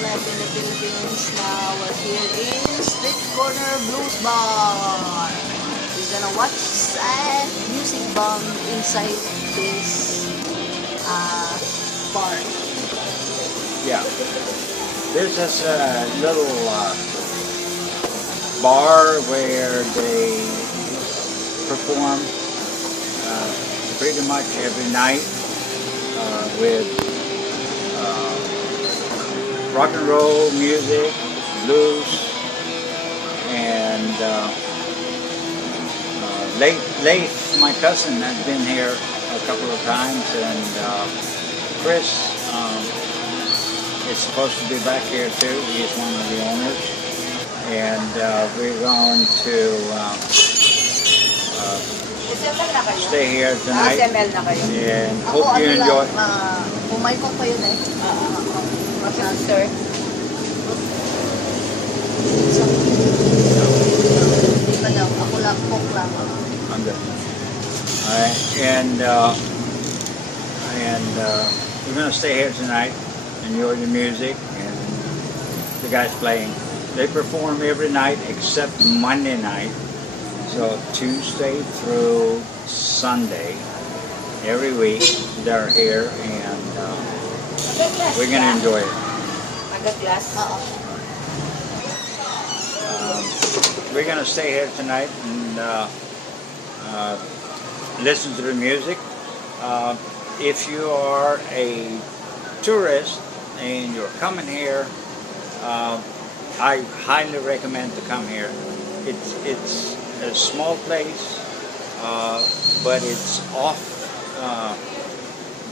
nightlife in the Philippines. Now we're here in Street Corner Blues Bar. We're gonna watch music band inside this bar. Yeah. This is a little bar where they perform pretty much every night with rock and roll music, blues, and Leif, my cousin, has been here a couple of times, and Chris is supposed to be back here too. He's one of the owners, and we're going to stay here tonight, and hope you enjoy. Umay ko pa yun eh. Sir. Hindi pa daw. Ako lang, cook lang. I'm good. Alright, and we're going to stay here tonight, enjoy the music, and the guys playing. They perform every night except Monday night, so Tuesday through Sunday, every week they're here, and we're going to enjoy it. We're going to stay here tonight and listen to the music. If you are a tourist and you're coming here, I highly recommend to come here. It's a small place, but it's off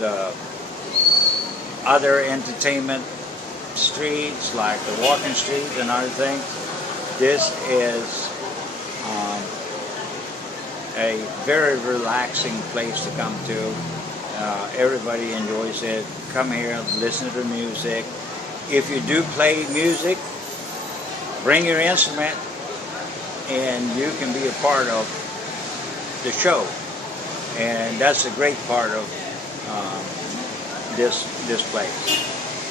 the other entertainment streets like the walking streets and other things. This is a very relaxing place to come to. Everybody enjoys it. Come here, listen to the music. If you do play music, bring your instrument and you can be a part of the show. And that's a great part of this place.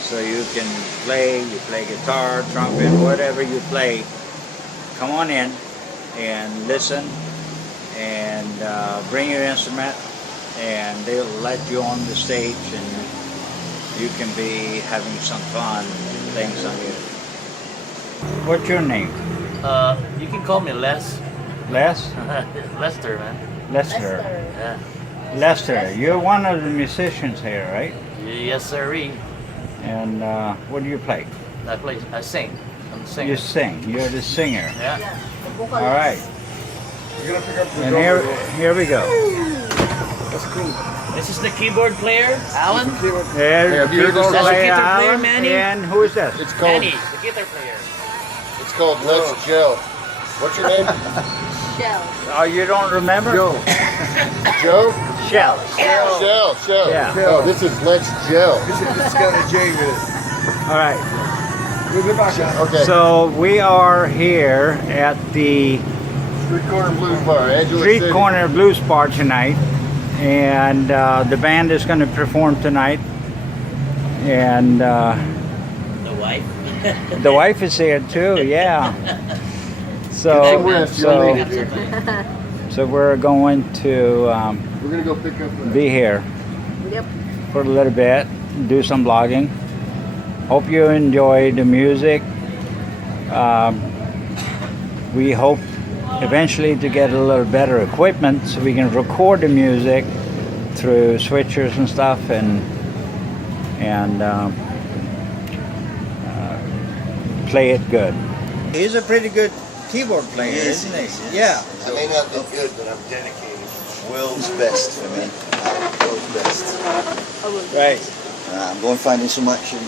So you can play guitar, trumpet, whatever you play. Come on in and listen, and bring your instrument, and they'll let you on the stage, and you can be having some fun playing some music. What's your name? You can call me Les. Les? Lester, man. Lester. Yeah. Lester, you're one of the musicians here, right? Yes, sirree. And what do you play? I sing. I'm a singer. You sing. You're the singer. Yeah. All right. You're gonna pick up the And here we go. That's cool. This is the keyboard player, Alan. There's the keyboard That's the player, guitar player, Alan. Manny. And who is that? It's called. Manny, the guitar player. It's called Let's Gel. What's your name? Shell. Oh, you don't remember? Joe. Joe? Shell. Shell. Yeah. No, this is Let's Gel. It's got a J with it. All right. Okay. So we are here at the Street Corner Blues Bar, Angeles Street City. Corner Blues Bar tonight, and the band is going to perform tonight, and The wife. the wife is here too. Yeah. Some rest, young lady, So dear. so we're going to We're gonna go pick up. be here Yep. for a little bit, do some vlogging. Hope you enjoy the music. We hope eventually to get a little better equipment so we can record the music through switchers and stuff, and play it good. He's a pretty good keyboard player, isn't he? Yeah. I may not be good, but I'm dedicated. Will's best for me. Will's best. Right. I'm going finding so much and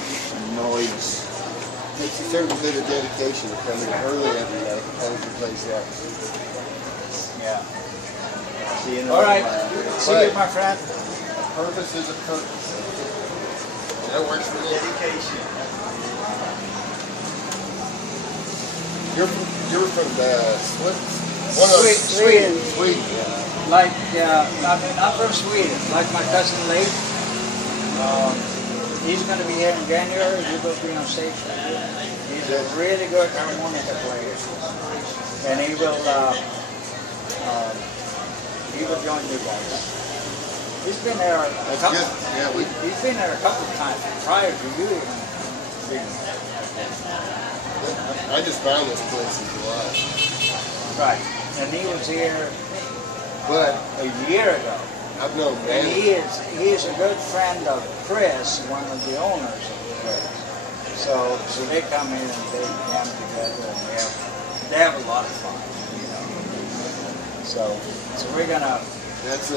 noise. It takes a certain bit of dedication to come in early every night to kind of replace that. Yeah. See you All right. See you, my friend. Purpose is a purpose. That works for me. Dedication. You're from Sweden. Sweden. Like, I mean, I'm from Sweden. Like my cousin Leif. He's going to be here in January. He will be on stage for you. He's a really good harmonica player, and he will join you guys. He's been there a couple. Yeah, he's been there a couple of times prior to you even being there. I just found this place in July. Right, and he was here But a year ago. I've known And Manny. he is a good friend of Chris, one of the owners of the place. So they come here and they jam together and they have a lot of fun, you know. So we're gonna. That's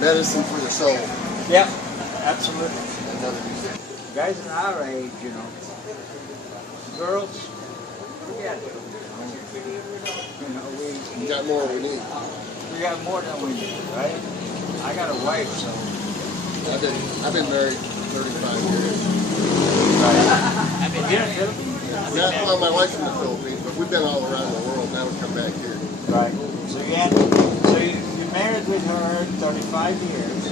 medicine for the soul. Yep, absolutely. Another music. Guys in our age, you know, girls, forget it. You know, We got more than we need. we got more than we need, right? I got a wife, so. I've been married 35 years. I've been You're in here. Philippines? Well, my wife's from the Philippines, but we've been all around the world. Now we come back here. Right. So you married with her 35 years,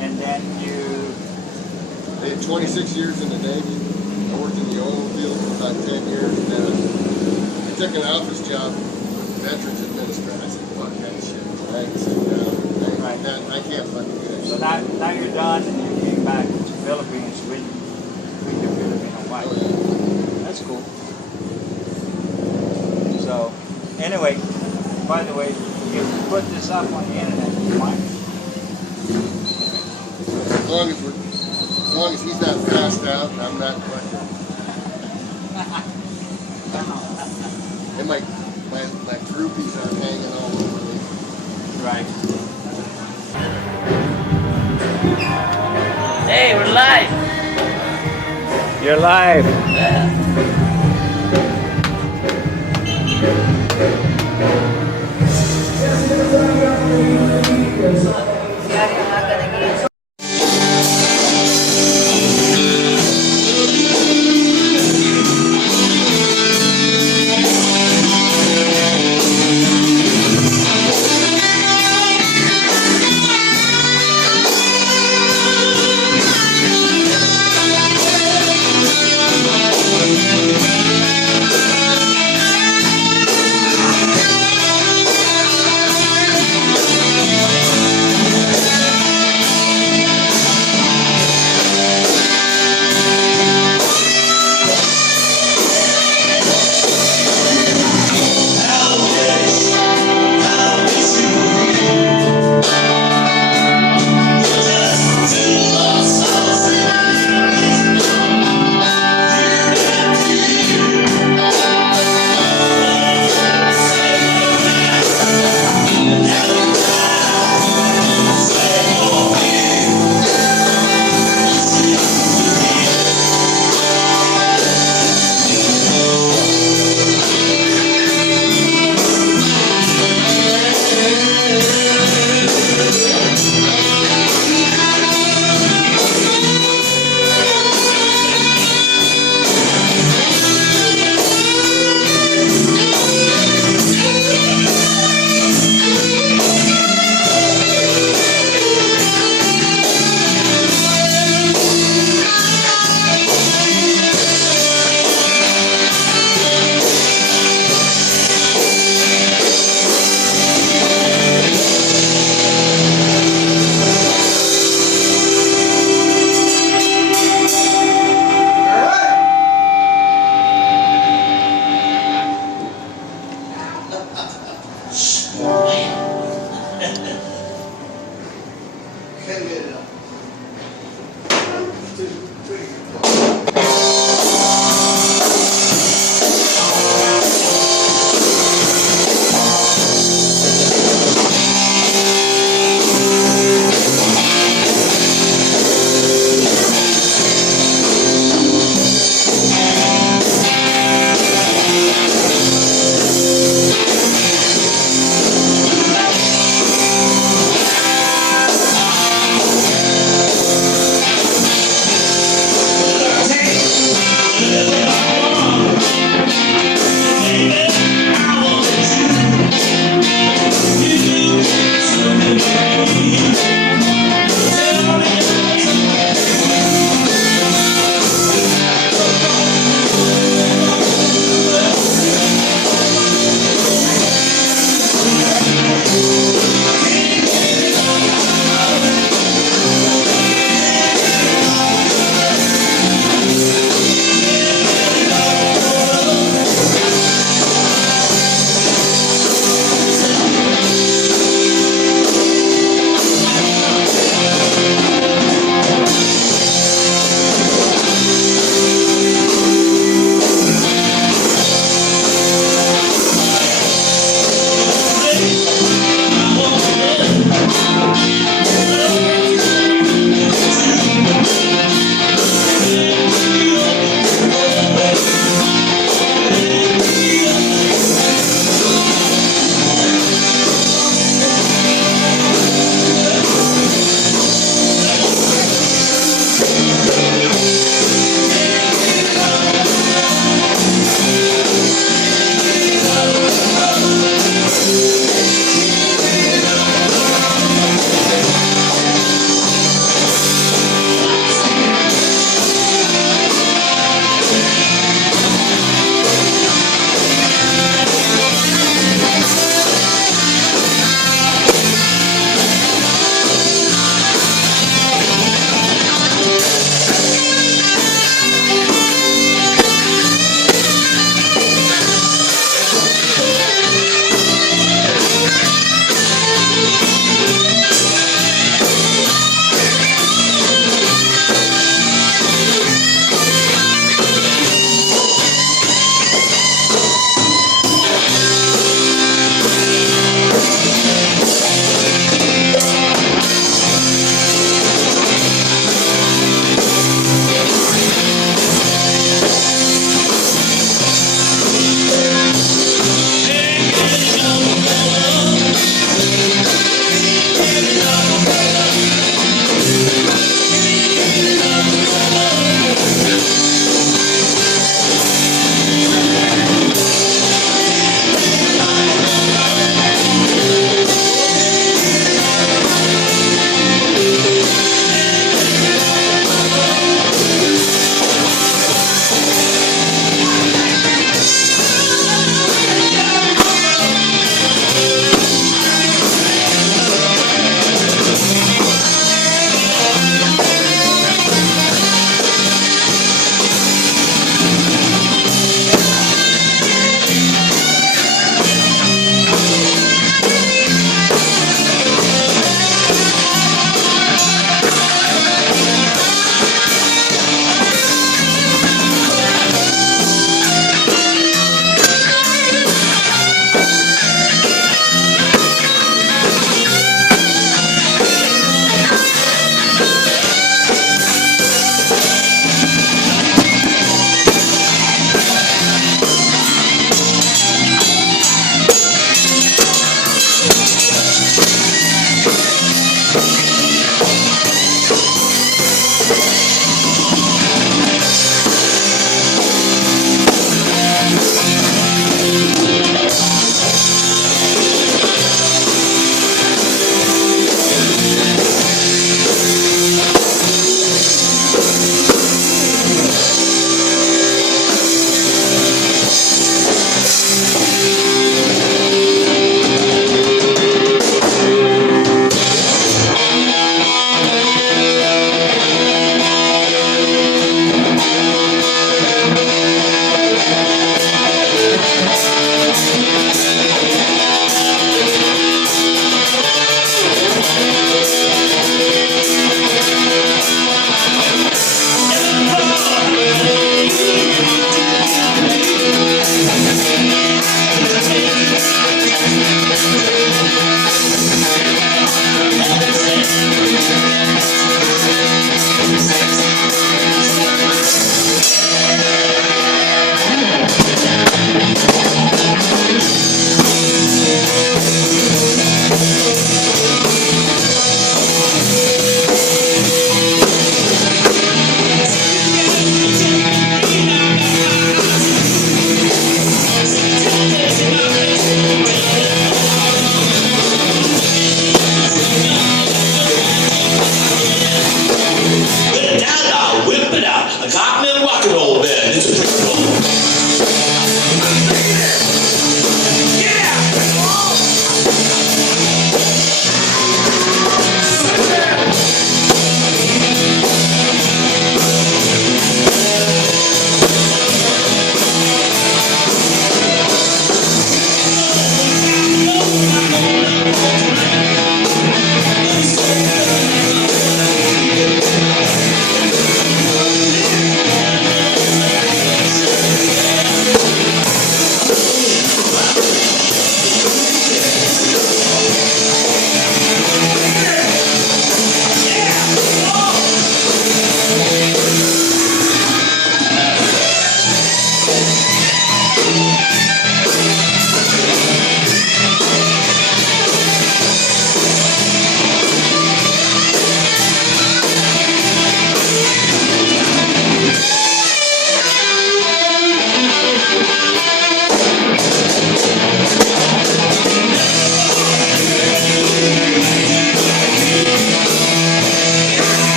and then you. I did 26 years in the Navy. I worked in the oil field for about 10 years. And then I took an office job, Veterans Administration. I said, fuck that shit. I ain't sitting down. I can't fucking do that So shit. now you're done, and you came back to the Philippines with your Filipino wife. Oh, yeah. That's cool. So anyway, by the way, if you put this up on the internet, you mind? As long as he's not passed out and I'm not fucking. And my groupies are hanging all over me. Right. Hey, we're live. You're live.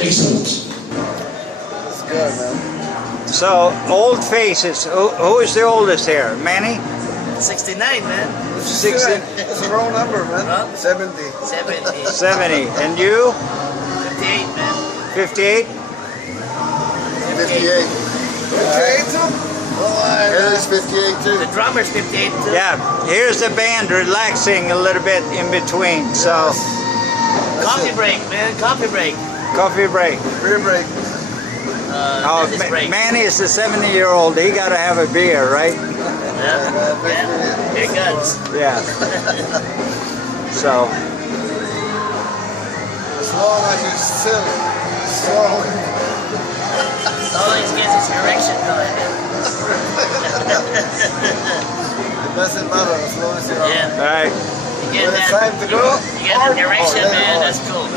Excellent. It's good, man. So, old faces. Who is the oldest here? Manny? 69, man. It's 60. good. It's a wrong number, man. Huh? 70. 70. 70. And you? 58, man. 58? 58. 58 too? Harry's 58 too. The drummer's 58, too. Yeah. Here's the band relaxing a little bit in between. So, Coffee break, man. Coffee break. coffee break. Beer break. Oh, Business break. Manny is the 70-year-old. He got to have a beer, right? Yeah. Yeah. Here guns. Yeah. So, As long as you're still strong. All these kids is erection going. It doesn't matter as long as you're Yeah. all right. You get When it's that. time to go, You get an erection, man. That's cool.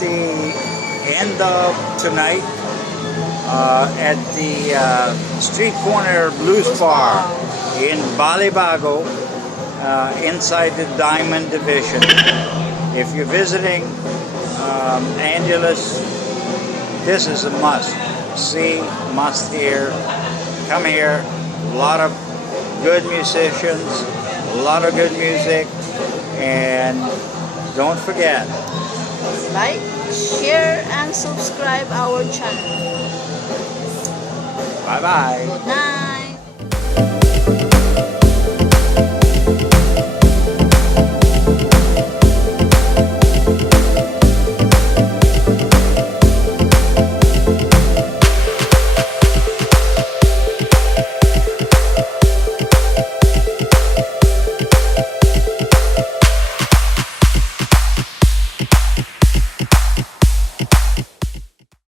the end of tonight at the street corner blues bar in Balibago, inside the Diamond Division. If you're visiting Angeles, this is a must see, must hear. Come here. A lot of good musicians, a lot of good music, and don't forget, Like, share, and subscribe our channel. bye bye. Good night.